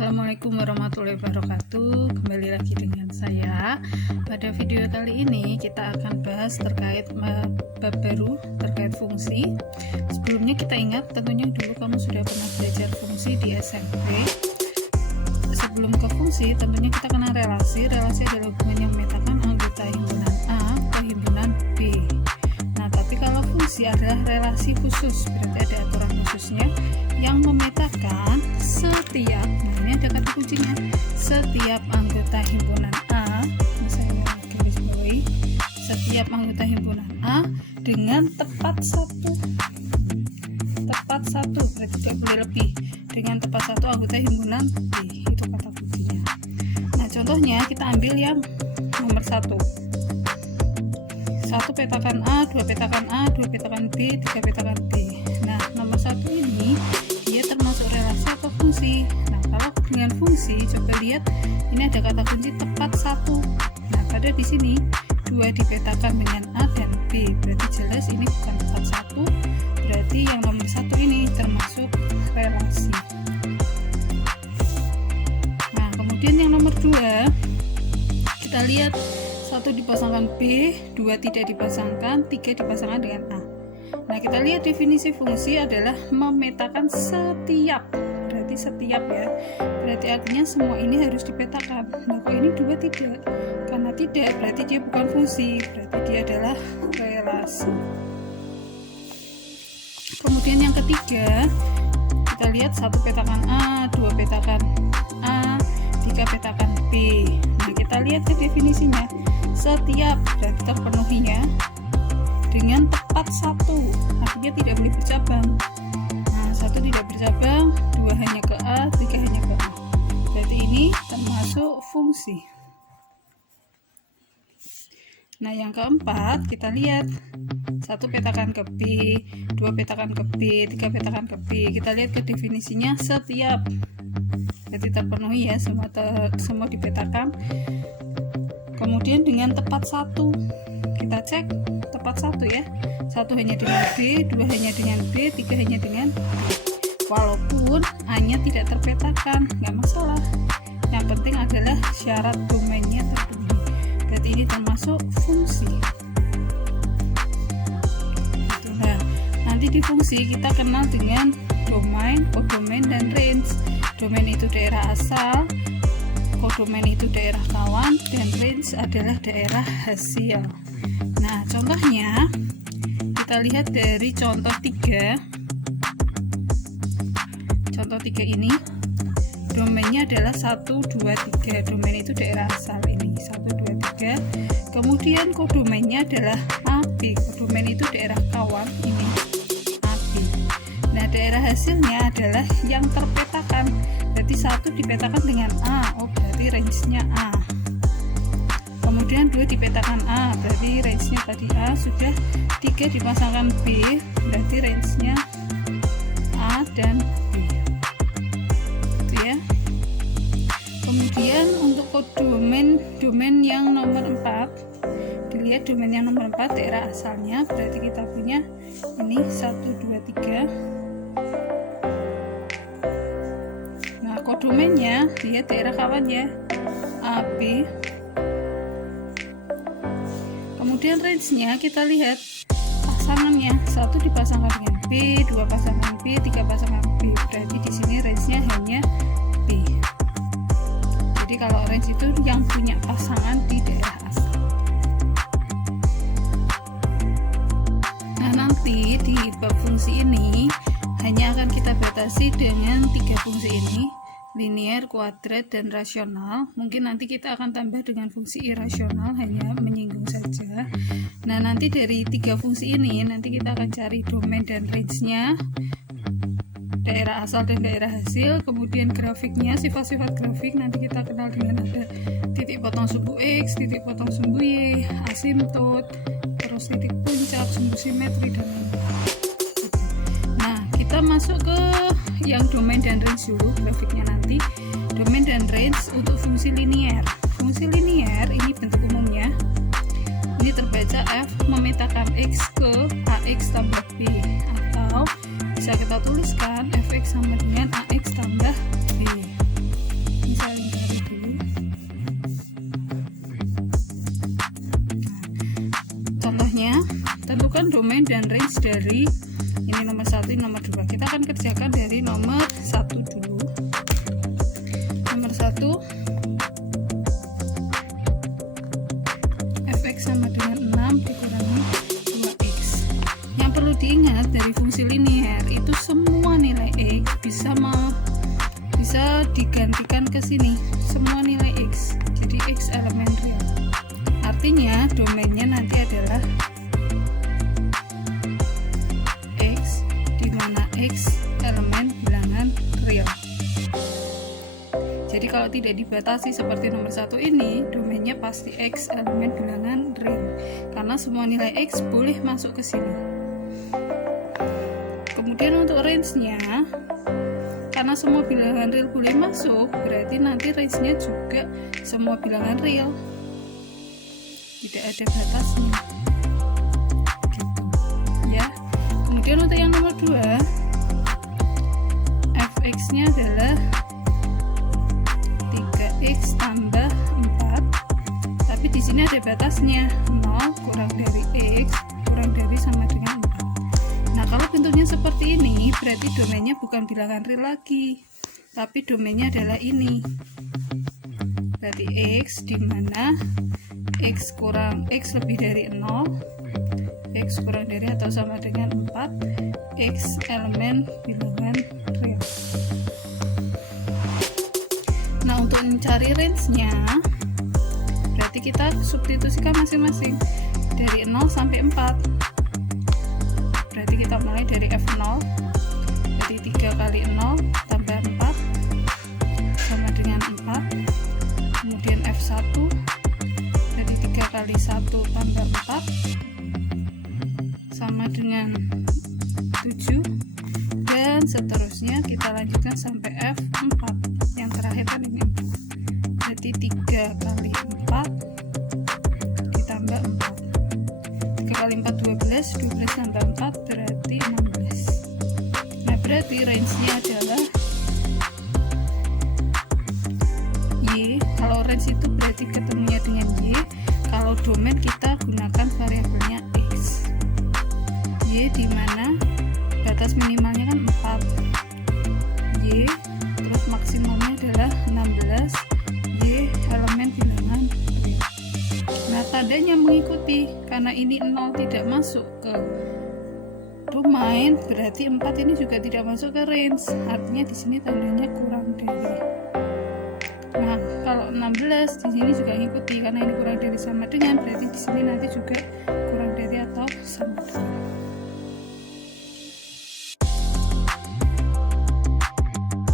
Assalamualaikum warahmatullahi wabarakatuh. Kembali lagi dengan saya. Pada video kali ini kita akan bahas terkait bab baru terkait fungsi. Sebelumnya kita ingat tentunya dulu kamu sudah pernah belajar fungsi di SMP. Sebelum ke fungsi tentunya kita kenal relasi. Relasi adalah hubungan yang memetakan anggota himpunan A ke himpunan B. Nah, tapi kalau fungsi adalah relasi khusus, berarti ada aturan khususnya yang memetakan setiap, nah ini ada kata kuncinya, setiap anggota himpunan A, misalnya garis bawahi, setiap anggota himpunan A dengan tepat satu, berarti tidak boleh lebih, dengan tepat satu anggota himpunan B, itu kata kuncinya. Nah contohnya kita ambil yang nomor 1 petakan A, 2 petakan A, 2 petakan B, 3 petakan B. Nah nomor 1 ini dia termasuk relasi atau fungsi. Nah kalau dengan fungsi coba lihat, ini ada kata kunci tepat satu. Nah pada di sini 2 dipetakan dengan A dan B, berarti jelas ini bukan tepat satu, berarti yang nomor 1 ini termasuk relasi. Nah kemudian yang nomor 2 kita lihat 1 dipasangkan B, 2 tidak dipasangkan, 3 dipasangkan dengan A. Nah kita lihat definisi fungsi adalah memetakan setiap, berarti setiap ya, berarti artinya semua ini harus dipetakan. Nah kalau ini 2 tidak, karena tidak berarti dia bukan fungsi, berarti dia adalah relasi. Kemudian yang ketiga kita lihat 1 petakan A, 2 petakan A, 3 petakan B. Nah kita lihat ke definisinya, setiap berarti terpenuhi ya, dengan tepat satu, artinya tidak boleh bercabang. Nah 1 tidak bercabang, 2 hanya ke A, 3 hanya ke A, berarti ini termasuk fungsi. Nah yang keempat kita lihat 1 petakan ke B, 2 petakan ke B, 3 petakan ke B. Kita lihat ke definisinya, setiap berarti terpenuhi ya, semua dipetakan, kemudian dengan tepat satu. Kita cek tepat satu ya, 1 hanya dengan B, 2 hanya dengan B, 3 hanya dengan B. Walaupun A-nya tidak terpetakan, nggak masalah, yang penting adalah syarat domainnya terpenuhi, berarti ini termasuk fungsi. Nah nanti di fungsi kita kenal dengan domain, kodomain, dan range. Domain itu daerah asal, kodomain itu daerah kawan, dan range adalah daerah hasil. Nah contohnya kita lihat dari contoh 3. Contoh 3 ini domainnya adalah 1, 2, 3. Domain itu daerah asal ini 1, 2, 3. Kemudian kodomainnya adalah AB. Kodomain itu daerah kawan ini AB. Nah daerah hasilnya adalah yang terpetakan, berarti 1 dipetakan dengan A, oh berarti range-nya A. Kemudian 2 dipetakan A, berarti range-nya tadi A sudah. 3 dipasangkan B, berarti range-nya A dan B, gitu ya. Kemudian untuk domain yang nomor 4, dilihat domain yang nomor 4 daerah asalnya, berarti kita punya ini 1, 2, 3. Nah kodomainnya lihat daerah kawan ya, AB. Kemudian range-nya kita lihat pasangannya, 1 dipasangkan dengan B, 2 pasangan B, 3 pasangan B, berarti di sini range-nya hanya B. Jadi kalau range itu yang punya pasangan di daerah asal. Nah nanti di bab fungsi ini hanya akan kita batasi dengan 3 fungsi ini, linear, kuadrat, dan rasional. Mungkin nanti kita akan tambah dengan fungsi irasional, hanya menyinggung saja. Nah nanti dari 3 fungsi ini nanti kita akan cari domain dan range-nya, daerah asal dan daerah hasil. Kemudian grafiknya, sifat-sifat grafik nanti kita kenal dengan ada titik potong sumbu X, titik potong sumbu Y, asimtot, terus titik puncak, sumbu simetri, dan lain-lain. Nah kita masuk ke yang domain dan range dulu, grafiknya nanti. Domain dan range untuk fungsi linear. Fungsi linear ini bentuk umumnya, ini terbaca F memetakan X ke AX tambah B, atau bisa kita tuliskan fx sama dengan AX tambah B. domain dan range dari ini nomor 1, ini nomor 2. Kita akan kerjakan dari nomor 1 dulu. Nomor 1, fx sama dengan 6 dikurangi 2x. Yang perlu diingat dari fungsi linear itu semua nilai x bisa digantikan ke sini, semua nilai x. Jadi x elemen real. Artinya domainnya nanti adalah x, di mana x elemen bilangan real. Jadi kalau tidak dibatasi seperti nomor 1 ini, domainnya pasti x elemen bilangan real, karena semua nilai x boleh masuk ke sini. Kemudian untuk range-nya, karena semua bilangan real boleh masuk, berarti nanti range-nya juga semua bilangan real, tidak ada batasnya gitu ya. Kemudian untuk yang nomor 2, fx nya adalah 3x tambah 4, tapi di sini ada batasnya, 0 kurang dari x kurang dari sama dengan 4. Nah, kalau bentuknya seperti ini, berarti domainnya bukan bilangan real lagi, tapi domainnya adalah ini, berarti x di mana x lebih dari 0, x kurang dari atau sama dengan 4, x elemen bilangan real. Nah, untuk mencari range-nya, berarti kita substitusikan masing-masing dari 0 sampai 4. Berarti kita mulai dari f0, berarti 3 kali 0 tambah 4 sama dengan 4. Kemudian f1, berarti 3 kali 1 tambah 4 sama dengan 7, dan seterusnya kita lanjutkan sampai f4. Yang terakhir kan ini, berarti 3 kali 4 ditambah 4. 3 kali 4 12, 12 tambah 4 berarti 16. Nah, berarti range-nya adalah y. Kalau range itu berarti ketemunya dengan y. Kalau domain kita gunakan variabelnya x. Y di mana batas minimalnya kan 4. Y terus maksimalnya adalah 16. Y elemen bilangan real. Nah, tandanya mengikuti, karena ini 0 tidak masuk ke domain, berarti 4 ini juga tidak masuk ke range. Artinya di sini tandanya kurang dari. Nah, kalau 16 di sini juga ngikuti, karena ini kurang dari sama dengan, berarti di sini nanti juga kurang dari atau sama dengan.